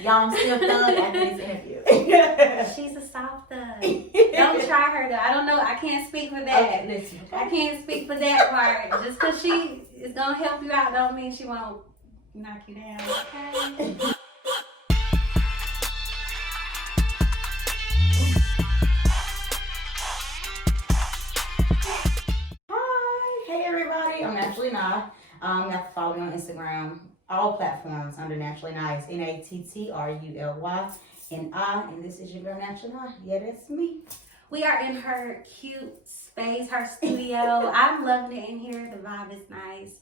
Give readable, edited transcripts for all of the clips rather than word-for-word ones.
Y'all, I'm still thug after this interview. She's a soft thug. Don't try her though. I don't know. I can't speak for that. Okay, listen. I can't speak for that part. Just because she is gonna help you out don't mean she won't knock you down. Okay. Hey everybody, I'm Naturally Nah. You have to follow me on Instagram, all platforms under Naturally Nah. It's NATTRULY and and this is your girl Naturally Nah. Yeah, that's me. We are in her cute space, her studio. I'm loving it in here. The vibe is nice.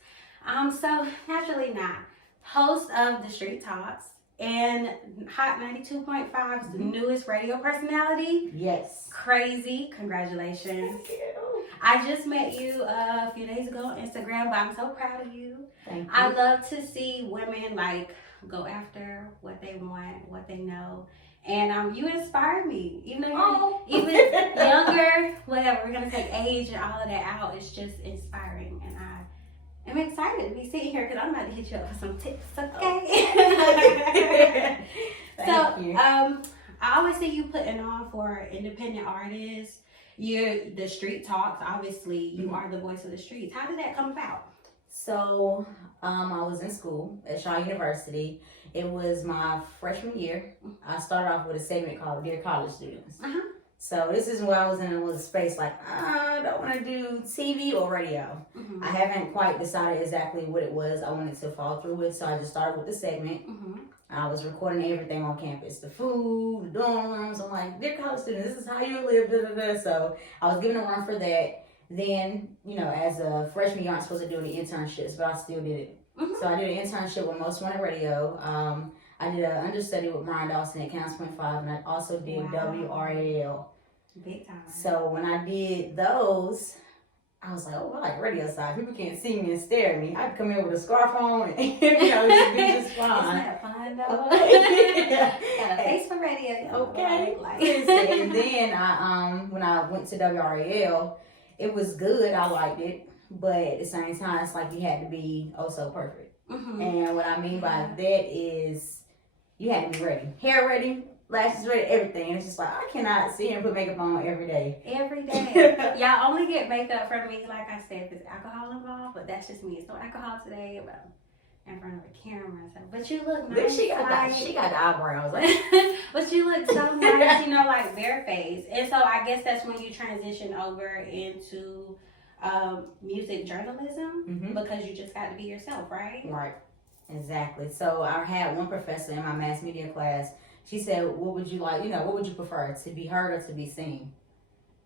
So Naturally Nah, host of the Streetz Talks and Hot 92.5's newest radio personality. Yes. Crazy. Congratulations. Thank you. I just met you a few days ago on Instagram, but I'm so proud of you. Thank you. I love to see women like go after what they want, what they know. And you inspire me. Even though you're even younger, whatever, we're gonna take age and all of that out. It's just inspiring, and I'm excited to be sitting here because I'm about to hit you up for some tips, okay? Thank you. I always see you putting on for independent artists. You're the Street Talks, obviously. You are the voice of the streets. How did that come about? So, I was in school at Shaw University. It was my freshman year. I started off with a segment called Dear College Students. So this is where I was in a little space like, I don't want to do TV or radio. I haven't quite decided exactly what it was I wanted to follow through with. So I just started with the segment. I was recording everything on campus, the food, the dorm rooms. I'm like, Dear college students, this is how you live, da, da, da. So I was given a run for that. Then, as a freshman, you aren't supposed to do any internships, but I still did it. So I did an internship with Most Wanted Radio. I did an understudy with Brian Dawson at Counts Point 5, and I also did WRAL. Big time. So when I did those, I was like, oh, I like radio side. People can't see me and stare at me. I could come in with a scarf on and, just be just fine. Isn't that fun, though? Got a face for radio. Okay. And then when I went to WRAL, it was good. I liked it. But at the same time, it's like you had to be so perfect. And what I mean by that is you had to be ready. Hair ready, lashes ready, everything. And it's just like, I cannot sit here and put makeup on every day. Every day. Y'all only get makeup from me, like I said, if there's alcohol involved. But that's just me. It's no alcohol today, but in front of a camera. So, but you look nice. She got the eyebrows. But you look so nice, like barefaced. And so I guess that's when you transition over into music journalism because you just got to be yourself, right? Right. Exactly. So I had one professor in my mass media class. She said, what would you like, what would you prefer, to be heard or to be seen?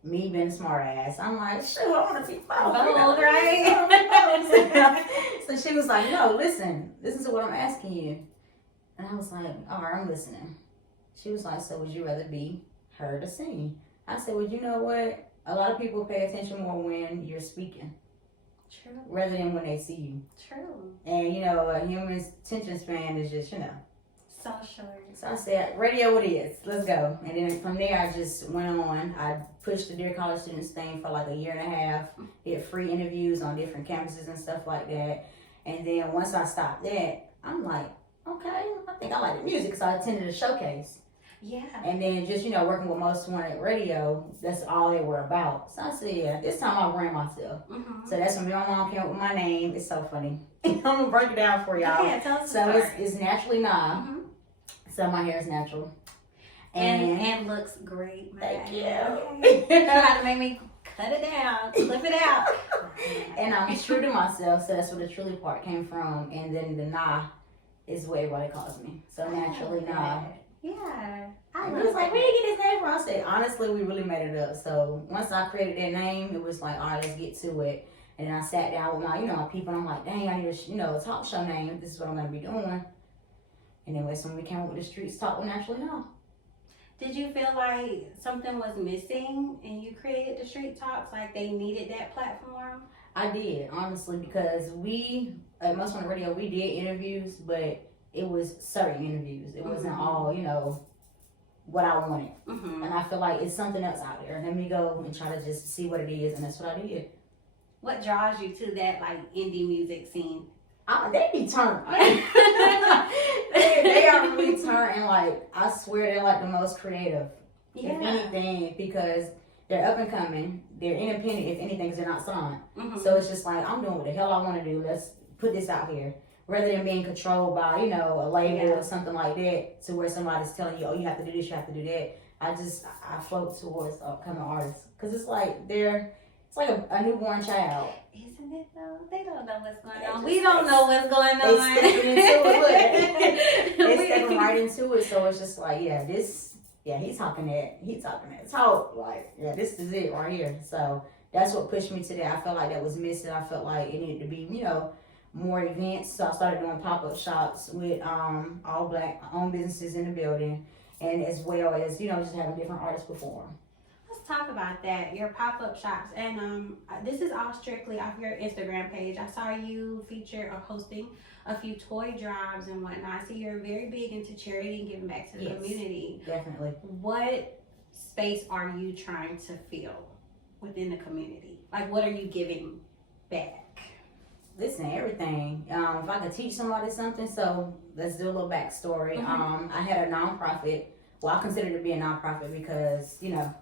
Me being a smart ass. I'm like, sure, I want to be both. Both, right? So she was like, no, listen to what I'm asking you. And I was like, all right, I'm listening. She was like, so would you rather be heard or seen? I said, well, you know what? A lot of people pay attention more when you're speaking. True. Rather than when they see you. True. And, a human's attention span is just, so short. So I said, radio it is. Let's go. And then from there, I just went on. I pushed the Dear College Students thing for like a year and a half. Did free interviews on different campuses and stuff like that. And then once I stopped that, I'm like, okay, I think I like the music. So I attended a showcase. Yeah. And then just, working with Most Wanted Radio, that's all they were about. So I said, yeah, this time I ran myself. So that's when my mom came up with my name. It's so funny. I'm going to break it down for y'all. Yeah, tell us so it's Naturally Nah. So my hair is natural. And looks great. Thank you. Okay. You got to make me cut it down, flip it out. And I'm true to myself, so that's where the truly part came from. And then the Nah is what everybody calls me. So Naturally Nah. Yeah. I was like, where did you get this name from? I said, honestly, we really made it up. So once I created that name, it was like, all right, let's get to it. And then I sat down with my people, and I'm like, dang, I need a talk show name. This is what I'm going to be doing. And then when we came up with the Streetz Talk with Naturally Nah. Did you feel like something was missing and you created the Streetz Talks, like they needed that platform? I did, honestly, because we, at Most Wanted Radio, we did interviews, but it was certain interviews. It wasn't all, what I wanted. And I feel like it's something else out there. Let me go and try to just see what it is, and that's what I did. What draws you to that, indie music scene? They be turned. they are really turning, like, I swear they're like the most creative, if anything, because they're up and coming, they're independent, if anything, because they're not signed. So it's just like, I'm doing what the hell I want to do. Let's put this out here. Rather than being controlled by, you know, a label or something like that, to where somebody's telling you, oh, you have to do this, you have to do that. I float towards upcoming artists. Because it's like, it's like a newborn child. Isn't it though? They don't know what's going on. We don't know what's going on. They stepping into it. They stepping right into it. So it's just like, he's talking that talk. Like, this is it right here. So that's what pushed me to that. I felt like that was missing. I felt like it needed to be, you know, more events. So I started doing pop-up shops with all Black owned businesses in the building, and as well as, you know, just having different artists perform. Let's talk about that, your pop-up shops. And this is all strictly off your Instagram page. I saw you feature or hosting a few toy drives and whatnot. So you're very big into charity and giving back to the community. Definitely. What space are you trying to fill within the community? Like, what are you giving back? Listen, everything. If I could teach somebody something, so let's do a little backstory. I had a nonprofit. Well, I consider it to be a nonprofit because, you know,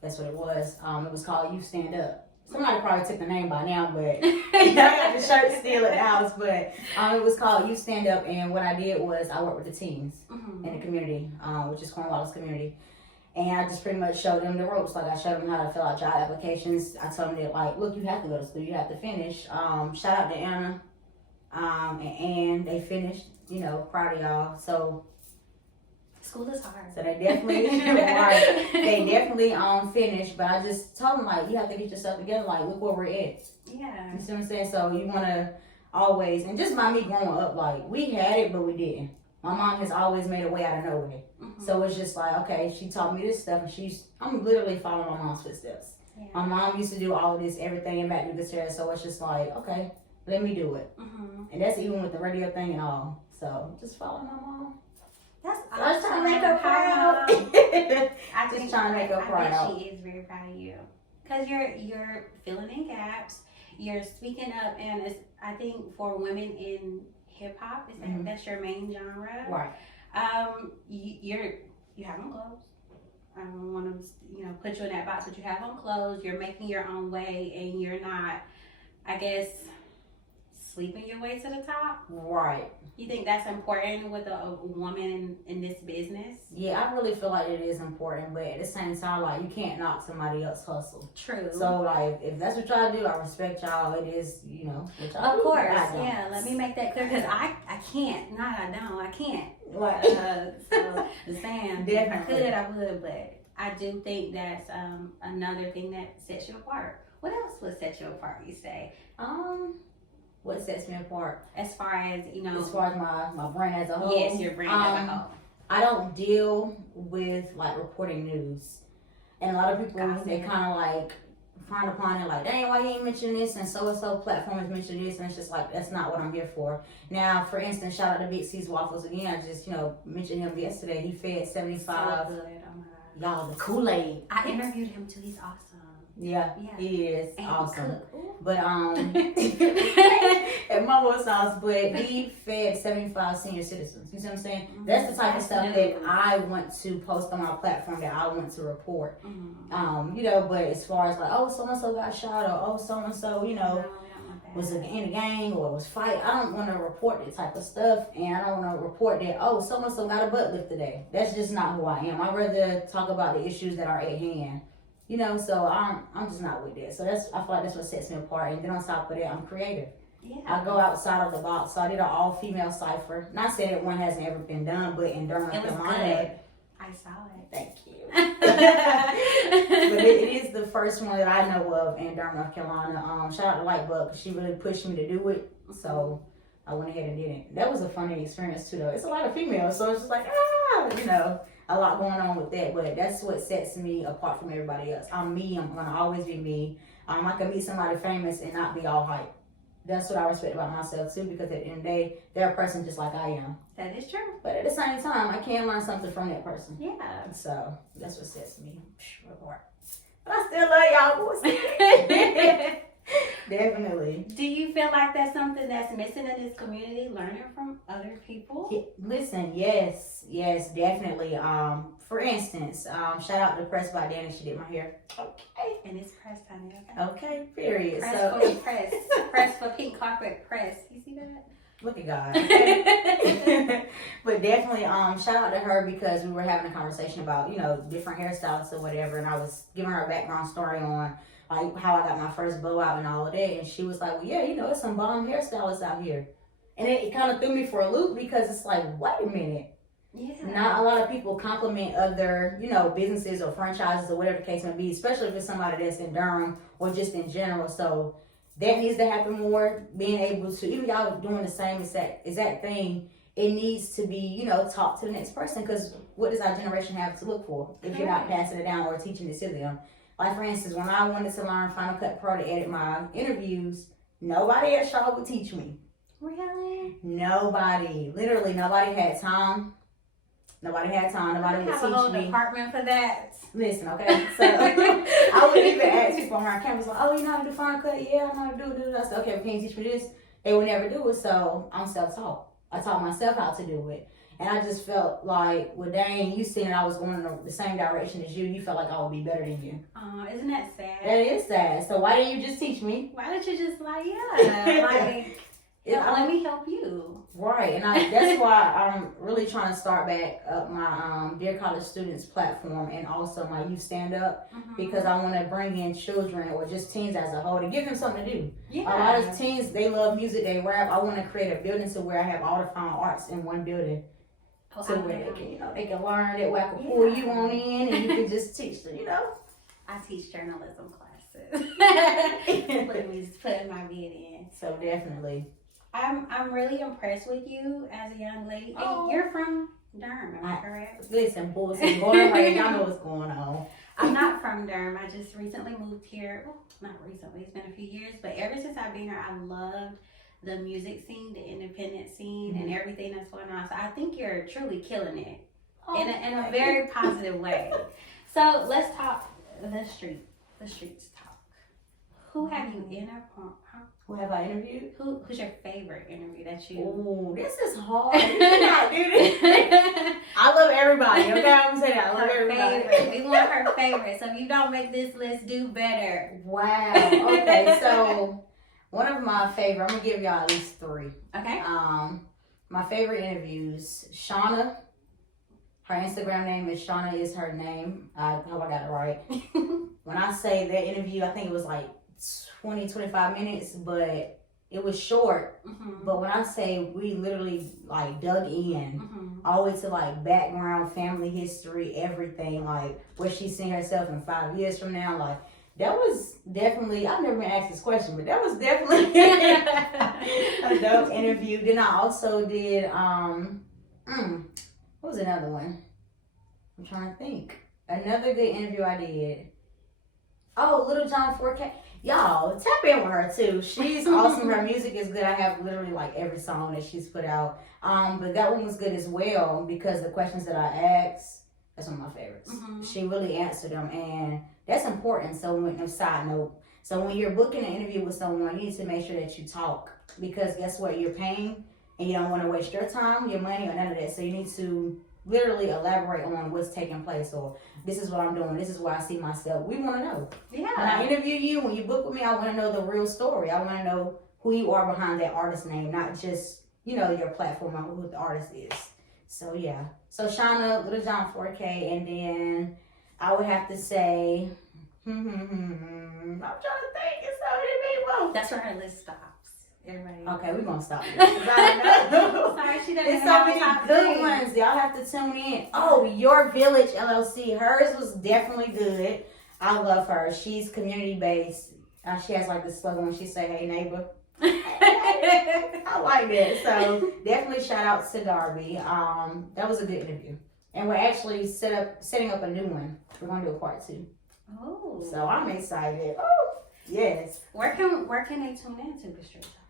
that's what it was. It was called You Stand Up. Somebody probably took the name by now, but I got the shirt still at the house. But it was called You Stand Up, and what I did was I worked with the teens in the community, which is Cornwallis community. And I just pretty much showed them the ropes. Like, I showed them how to fill out job applications. I told them that, like, look, you have to go to school. You have to finish. Shout out to Anna and they finished, you know, proud of y'all. So school is hard. So they definitely, right, they definitely finished. But I just told them, like, you have to get yourself together. Like, look where we're at. Yeah. You see what I'm saying? So you want to always, and just by me growing up, like, we had it, but we didn't. My mom has always made a way out of no way. So it's just like, okay, she taught me this stuff, and I'm literally following my mom's footsteps. Yeah. My mom used to do all of this, everything, and back to this area, so it's just like, okay, let me do it. And that's even with the radio thing and all. So just follow my mom. That's awesome. I was trying to make her proud. Just trying to make her proud. I bet she is very proud of you. Because you're filling in gaps, you're speaking up, and it's, I think for women in hip hop, is that's your main genre, right? You have on clothes. I don't want to put you in that box, but you have on clothes. You're making your own way, and you're not, I guess, sleeping your way to the top. Right. You think that's important with a woman in this business? Yeah, I really feel like it is important, but at the same time, like, you can't knock somebody else's hustle. True. So, like, if that's what y'all do, I respect y'all. It is, what y'all do. Of course, yeah. Let me make that clear, because I can't. No, I don't. I can't. Right. So, the saying, if I could, I would, but I do think that's another thing that sets you apart. What else would set you apart, you say? What sets me apart? As far as, As far as my brand as a whole? Yes, your brand as a whole. I don't deal with, like, reporting news. And a lot of people, they kind of, like, frown upon it, like, dang, why you ain't mention this? And so platform has mentioned this. And it's just like, that's not what I'm here for. Now, for instance, shout out to Big C's Waffles again. I just, mentioned him yesterday. He fed 75. So good. Oh, my God. Y'all, the Kool-Aid. I interviewed him, too. He's awesome. Yeah, he is and awesome. But and mama sauce, but he fed 75 senior citizens. You see what I'm saying? That's the type of stuff that I want to post on my platform, that I want to report. But as far as like, oh, so and so got shot, or oh, so and so, was in a gang or was fight. I don't want to report that type of stuff, and I don't want to report that, oh, so and so got a butt lift today. That's just not who I am. I'd rather talk about the issues that are at hand. So I'm just not with that. So I feel like that's what sets me apart. And then on top of that, I'm creative. Yeah. I go outside of the box. So I did an all-female cipher. Not saying that one hasn't ever been done, but in Durham, North Carolina. I saw it. Thank you. But it is the first one that I know of in Durham, North Carolina. Shout out to Lightbug, because she really pushed me to do it. So I went ahead and did it. That was a funny experience too, though. It's a lot of females, so it's just like, a lot going on with that, but that's what sets me apart from everybody else. I'm me. I'm gonna always be me. I can meet somebody famous and not be all hype. That's what I respect about myself too, because at the end of the day, they're a person just like I am. That is true. But at the same time, I can learn something from that person. Yeah. So that's what sets me apart. But I still love y'all boys. Definitely. Do you feel like that's something that's missing in this community, learning from other people? Listen, yes, definitely. For instance, shout out to Press by Danny. She did my hair. Okay. And it's press time, okay? Okay, period. Press for the press. Press for pink carpet press. You see that? Look at God. Okay? But definitely, shout out to her because we were having a conversation about, different hairstyles or whatever, and I was giving her a background story on like how I got my first blowout and all of that, and she was like, well, yeah, it's some bomb hairstylists out here. And it kind of threw me for a loop because it's like, wait a minute. Yeah. Not a lot of people compliment other, businesses or franchises or whatever the case may be, especially if it's somebody that's in Durham or just in general. So that needs to happen more. Being able to, even y'all doing the same exact thing, it needs to be, taught to the next person. Because what does our generation have to look for if you're not passing it down or teaching it to them? Like, for instance, when I wanted to learn Final Cut Pro to edit my interviews, nobody at Shaw would teach me. Really? Nobody. Literally, nobody had time. Nobody would teach me. Have a whole department for that. Listen, okay? So, I wouldn't even ask people on my campus, like, oh, you know how to do Final Cut? Yeah, I know how to do it. I said, okay, but can you teach me this? They would never do it, so I'm self-taught. I taught myself how to do it. And I just felt like, well, dang, you seen I was going in the same direction as you. You felt like I would be better than you. Isn't that sad? That is sad. So why didn't you just teach me? Why don't you just let me help you? Right. And that's why I'm really trying to start back up my Dear College Students platform and also my youth stand-up because I want to bring in children or just teens as a whole to give them something to do. Yeah. A lot of teens, they love music, they rap. I want to create a building to where I have all the fine arts in one building. So where they can learn that way I can pull you on in and you can just teach them, I teach journalism classes. Putting my bid in. So definitely. I'm really impressed with you as a young lady. Oh. You're from Durham, am I correct? Listen, boys, going right, y'all know what's going on. I'm not from Durham. I just recently moved here. Well, not recently, it's been a few years, but ever since I've been here, I loved the music scene, the independent scene, and everything that's going on. So I think you're truly killing it in a very positive way. So let's talk the Streetz Talk. Who have you interviewed? Who have I interviewed? Who's your favorite interview that you? Oh, this is hard. You cannot do this. I love everybody. Okay, I'm gonna say that. I love everybody. Favorite. We want her favorite. So if you don't make this list, do better. Wow. Okay, so one of my favorite. I'm gonna give y'all at least 3. Okay. My favorite interviews. Shauna. Her Instagram name is Shauna is her name. I hope I got it right. When I say that interview, I think it was like 20-25 minutes, but it was short. But when I say we literally like dug in all the way to like background, family history, everything, like where she's seeing herself in 5 years from now, like that was definitely, I've never been asked this question, but that was definitely a dope interview. Then I also did what was another one? I'm trying to think. Another good interview I did. Oh, Little John 4K. Y'all, tap in with her too. She's awesome. Her music is good. I have literally like every song that she's put out. But that one was good as well because the questions that I asked, that's one of my favorites. She really answered them, and that's important. So when you're booking an interview with someone, you need to make sure that you talk because guess what? You're paying and you don't want to waste your time, your money, or none of that. So you need to literally elaborate on what's taking place or this is what I'm doing. This is where I see myself. We want to know. Yeah. When I interview you, when you book with me, I want to know the real story. I want to know who you are behind that artist name, not just, your platform or who the artist is. So, yeah. So, Shauna, Little John 4K, and then I would have to say, I'm trying to think. It's so many people. That's where her list stops. Everybody. Okay, we're going to stop here. Sorry, she doesn't There's so many good ones. Y'all have to tune in. Oh, Your Village LLC. Hers was definitely good. I love her. She's community-based. She has like this slogan when she say, hey, neighbor. I like that. So definitely shout out to Darby. That was a good interview. And we're actually setting up a new one. We're going to do a part 2. Oh. So I'm excited. Oh, yes. Where can they tune in to the Streetz Talk?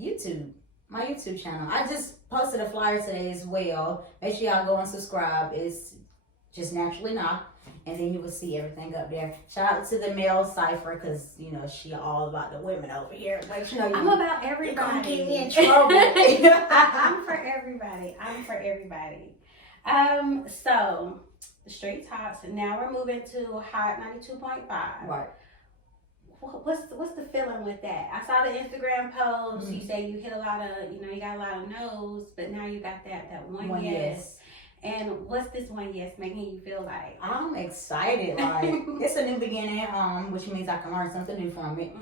YouTube. My YouTube channel. I just posted a flyer today as well. Make sure y'all go and subscribe. It's just naturally not. And then you will see everything up there. Shout out to the male cipher, because you know she all about the women over here. But you know, I'm about everybody. You're gonna get me in trouble. I'm for everybody. I'm for everybody. So Streetz Talks. Now we're moving to Hot 92.5. Right. What's the feeling with that? I saw the Instagram post. You say you hit a lot of, you got a lot of no's, but now you got that one yes. And what's this one yes making you feel like? I'm excited. Like it's a new beginning, which means I can learn something new from it.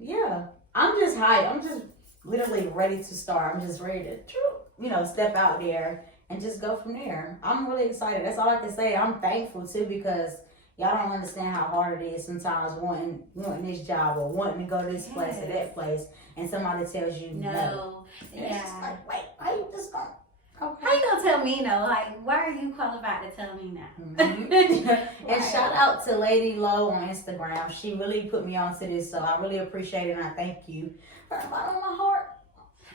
Yeah, I'm just hyped. I'm just literally ready to start. I'm just ready to, step out there and just go from there. I'm really excited. That's all I can say. I'm thankful too, because y'all don't understand how hard it is sometimes wanting this job or wanting to go to this place or that place, and somebody tells you no. And it's just like, wait, why you just going? Okay. How you gonna tell me no? Like, why are you qualified to tell me no? And shout out to Lady Low on Instagram. She really put me onto this, so I really appreciate it, and I thank you from the bottom of my heart.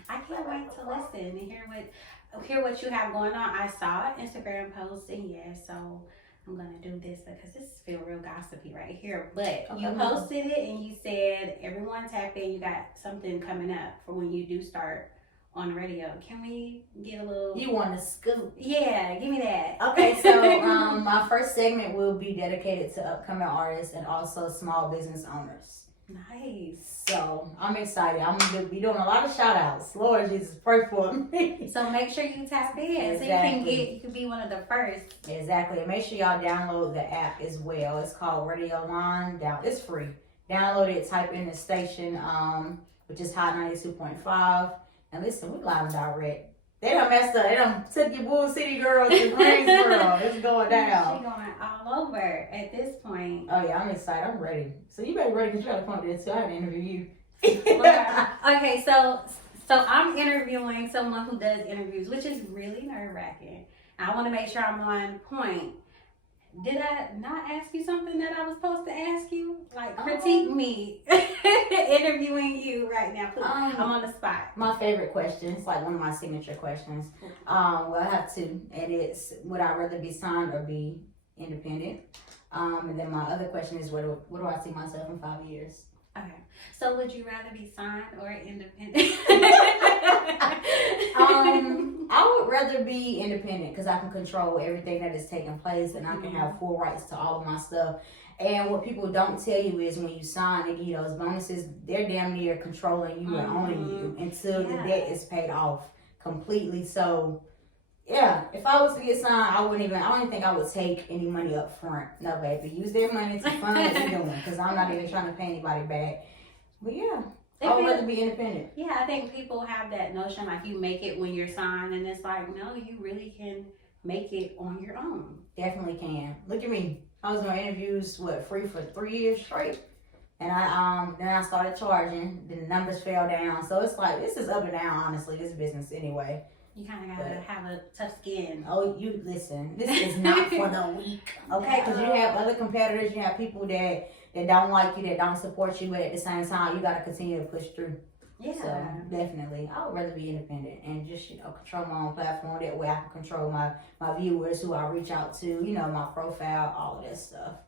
I can't wait to listen and hear what you have going on. I saw an Instagram post, and so I'm gonna do this because this feels real gossipy right here. But you posted it and you said everyone tap in. You got something coming up for when you do start on the radio. Can we get a little? You want to scoop? Yeah, give me that. Okay, so my first segment will be dedicated to upcoming artists and also small business owners. Nice. So I'm excited. I'm gonna be doing a lot of shout outs. Lord Jesus, pray for me. So make sure you tap in so you can be one of the first. Exactly. And make sure y'all download the app as well. It's called Radio Line. It's free. Download it, type in the station, which is Hot 92.5. And listen, we live and direct. They done messed up. They done took your Bull City girl to Greensboro. It's going down. She going all over at this point. Oh yeah, I'm excited. I'm ready. So you better ready because you got to come up there too. I haven't interviewed you. Okay, so I'm interviewing someone who does interviews, which is really nerve-wracking. I want to make sure I'm on point. Did I not ask you something that I was supposed to ask you? Like, critique me interviewing you right now. I'm on the spot. My favorite question, it's like one of my signature questions. Well, I have two, and it's, would I rather be signed or be independent? And then my other question is, where do I see myself in 5 years? Okay. So would you rather be signed or independent? I would rather be independent because I can control everything that is taking place, and I can have full rights to all of my stuff. And what people don't tell you is when you sign and get those bonuses, they're damn near controlling you and owning you until the debt is paid off completely. So yeah, if I was to get signed, I don't even think I would take any money up front. No, baby. Use their money to fund what you're doing, because I'm not even trying to pay anybody back. But yeah, I would rather be independent. Yeah, I think people have that notion like you make it when you're signed, and it's like, no, you really can make it on your own. Definitely can. Look at me. I was doing interviews, free for 3 years straight. And then I started charging. Then the numbers fell down. So it's like, this is up and down, honestly, this business anyway. You kind of got to have a tough skin. Oh, you listen. This is not for the weak, okay? Because you have other competitors. You have people that don't like you, that don't support you, but at the same time, you got to continue to push through. Yeah. So definitely, I would rather be independent and just control my own platform. That way, I can control my viewers, who I reach out to. My profile, all of that stuff.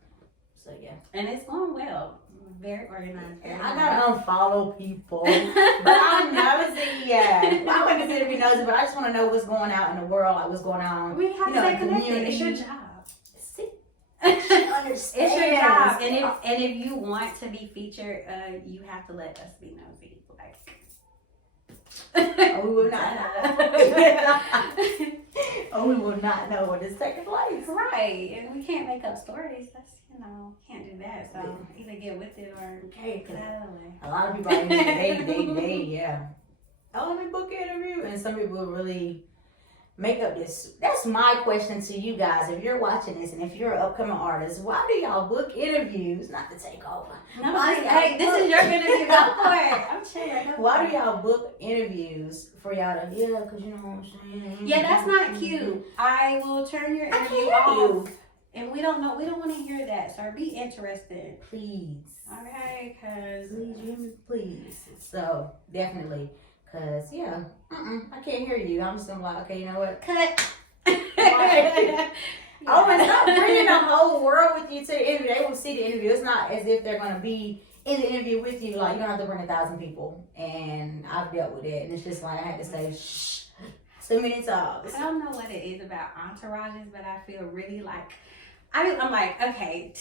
So yeah. And it's going well. Very organized. I gotta unfollow people, but I'm nosy. Yeah, I wouldn't consider me nosy, but I just want to know what's going out in the world, like what's going on. We have to stay connected. It's your job. See, it's your job, and if you want to be featured, you have to let us be nosy. We will not know. We will not know what is taking place. Right, and we can't make up stories. That's can't do that. So either get with it or get out of the way. A lot of people out here, they yeah. Oh, let me book an interview, and some people really make up this. That's my question to you guys. If you're watching this, and if you're an upcoming artist, why do y'all book interviews? Not to take over. No, hey, this is your interview. Go for it. I'm sure. Why do y'all book interviews for y'all to? Yeah, because you know what I'm saying. Yeah, that's not cute. I will turn your interview off. And we don't want to hear that, so be interested. Please. Okay, because... Please. So, definitely. Because, I can't hear you. I'm just going to be like, okay, you know what? Cut. Oh, and stop bringing the whole world with you to the interview. They will see the interview. It's not as if they're going to be in the interview with you. Like, you don't have to bring 1,000 people. And I've dealt with that. And it's just like, I had to say, shh, so many times. I don't know what it is about entourages, but I feel really like, I'm like, okay,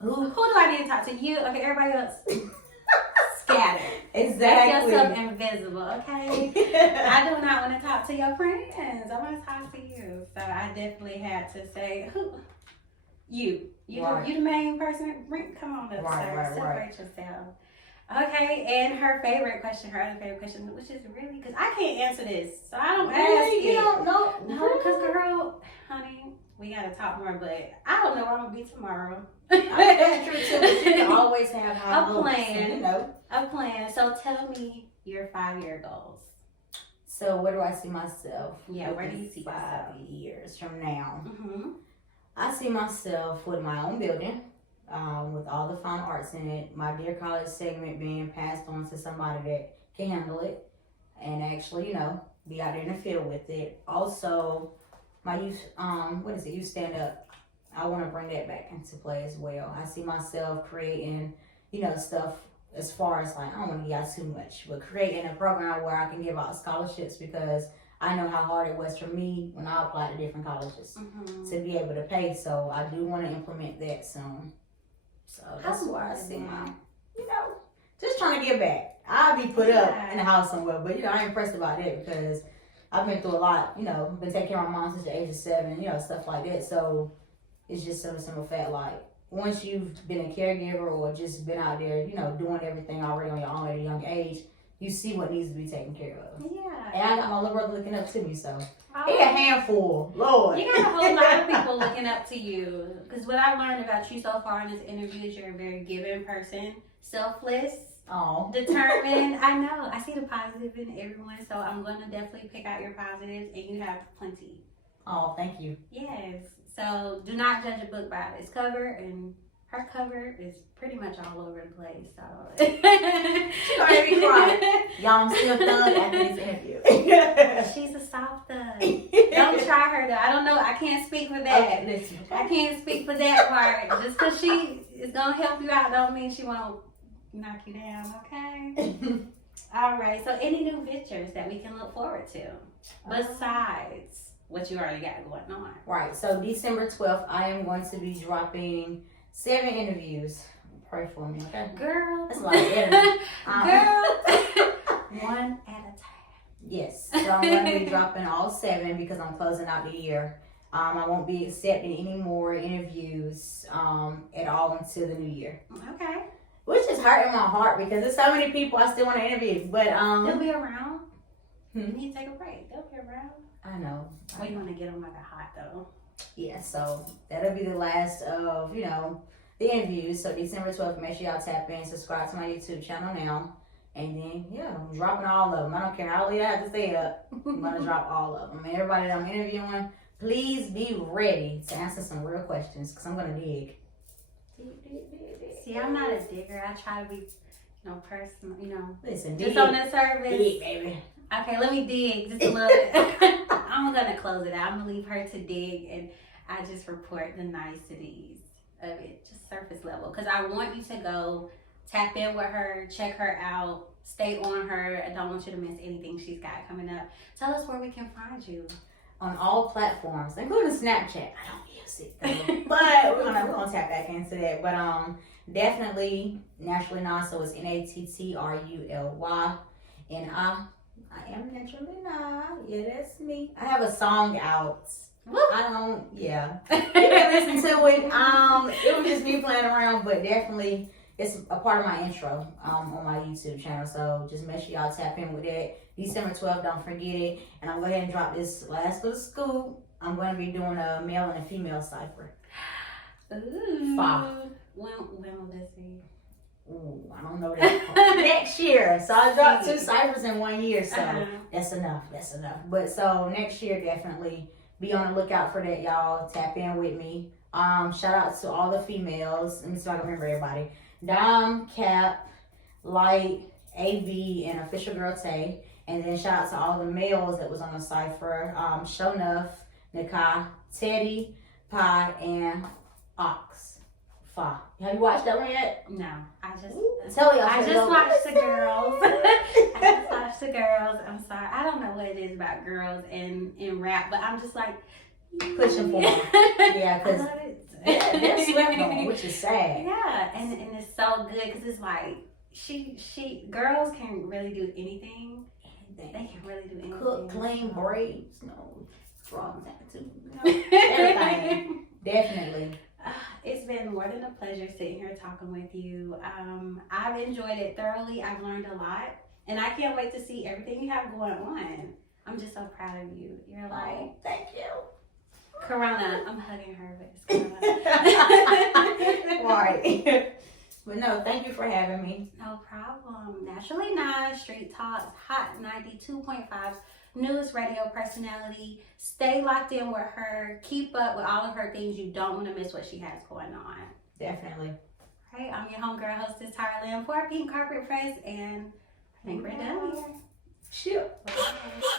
who do I need to talk to? You? Okay, everybody else. Scattered. Exactly. Make yourself invisible, okay? I do not want to talk to your friends. I want to talk to you. So I definitely had to say, who? You Right. You the main person. Come on up, sir. Separate yourself. Okay, and her other favorite question, which is really, because I can't answer this, so I don't ask you. Don't know? No, because girl, honey, we gotta talk more, but I don't know where I'm gonna be tomorrow. That's true too, but you can always have a plan. You know. A plan. So tell me your 5-year goals. So where do I see myself? Yeah, where do you see 5 years from now? Mm-hmm. I see myself with my own building, with all the fine arts in it. My Dear College segment being passed on to somebody that can handle it and actually, you know, be out there in the field with it. Also, my youth, youth stand up. I want to bring that back into play as well. I see myself creating, you know, stuff as far as like, I don't want to give out too much, but creating a program where I can give out scholarships because I know how hard it was for me when I applied to different colleges to be able to pay. So I do want to implement that soon. So that's why I see my, you know, just trying to give back. I'll be put up in the house somewhere, but you know, I ain't pressed about it because I've been through a lot, you know, been taking care of my mom since the age of 7, you know, stuff like that. So it's just so simple fact, like, once you've been a caregiver or just been out there, you know, doing everything already on your own at a young age, you see what needs to be taken care of. Yeah. And I got my little brother looking up to me, so he a handful, Lord. You got a whole lot of people looking up to you. Because what I've learned about you so far in this interview is you're a very giving person, selfless, determined. I know. I see the positive in everyone, so I'm going to definitely pick out your positives, and you have plenty. Oh, thank you. Yes. So do not judge a book by its cover, and her cover is pretty much all over the place. So she gonna be crying. Y'all, I'm still thug after this interview. She's a soft thug. Don't try her though. I don't know. I can't speak for that. Okay, listen. I can't speak for that part. Just because she is gonna help you out, don't mean she won't knock you down. Okay. All right. So any new ventures that we can look forward to besides what you already got going on? Right. So December 12th, I am going to be dropping 7 interviews. Pray for me, okay? Girl. That's a lot of editing. Girl. One at a time. Yes. So I'm going to be dropping all 7 because I'm closing out the year. I won't be accepting any more interviews at all until the new year. Okay. Which is hurting my heart because there's so many people I still want to interview. But they'll be around. You need to take a break. They'll be around. I know. Well, you want to get them like a hot though. Yeah, so that'll be the last of, you know, the interviews. So December 12th, make sure y'all tap in, subscribe to my YouTube channel now. And then, yeah, I'm dropping all of them. I don't care how late I have to stay up. I'm going to drop all of them. And everybody that I'm interviewing, please be ready to answer some real questions because I'm going to dig. See, I'm not a digger. I try to be, personal, Listen, just dig. on the surface. Dig, baby. Okay, let me dig just a little bit. I'm going to close it out. I'm going to leave her to dig, and I just report the niceties of it, just surface level. Because I want you to go tap in with her, check her out, stay on her. I don't want you to miss anything she's got coming up. Tell us where we can find you. On all platforms, including Snapchat. I don't use it though. But we're gonna tap back into that. But definitely Naturally Nah, so it's NATTRULY. And I am naturally nah. Yeah, that's me. I have a song out. Woo. You can listen to it. It was just me playing around, but definitely it's a part of my intro on my YouTube channel. So just make sure y'all tap in with that. December 12th, don't forget it. And I'm going to go ahead and drop this last little scoop. I'm going to be doing a male and a female cipher. Ooh. 5. When will this be? Ooh, I don't know that. Next year. So I dropped 2 ciphers in 1 year. So that's enough. But so next year, definitely be on the lookout for that, y'all. Tap in with me. Shout out to all the females. Let me see if I can remember everybody. Dom, Cap, Light, AV, and Official Girl Tay. And then shout out to all the males that was on the cipher. Shonuff, Nakai, Teddy, Pie, and Ox. Fa. Have you watched that one yet? No, I just watched the girls. I just watched the girls. I'm sorry, I don't know what it is about girls in rap, but I'm just like pushing for them. Yeah, because they're slept on, which is sad. Yeah, and it's so good because it's like girls can really do anything. They can really do anything. Cook, clean, braids, strong tattoo, everything. Definitely. It's been more than a pleasure sitting here talking with you. I've enjoyed it thoroughly. I've learned a lot, and I can't wait to see everything you have going on. I'm just so proud of you. You're like, thank you. Corona. I'm hugging her, but it's Corona. Right. But no, thank you for having me. No problem. Naturally Nice, Street Talks, Hot 92.5's newest radio personality. Stay locked in with her. Keep up with all of her things. You don't want to miss what she has going on. Definitely. All right, I'm your homegirl hostess, TyraLen, for our Pink Carpet Friends, and I think we're done. Sure. Bye.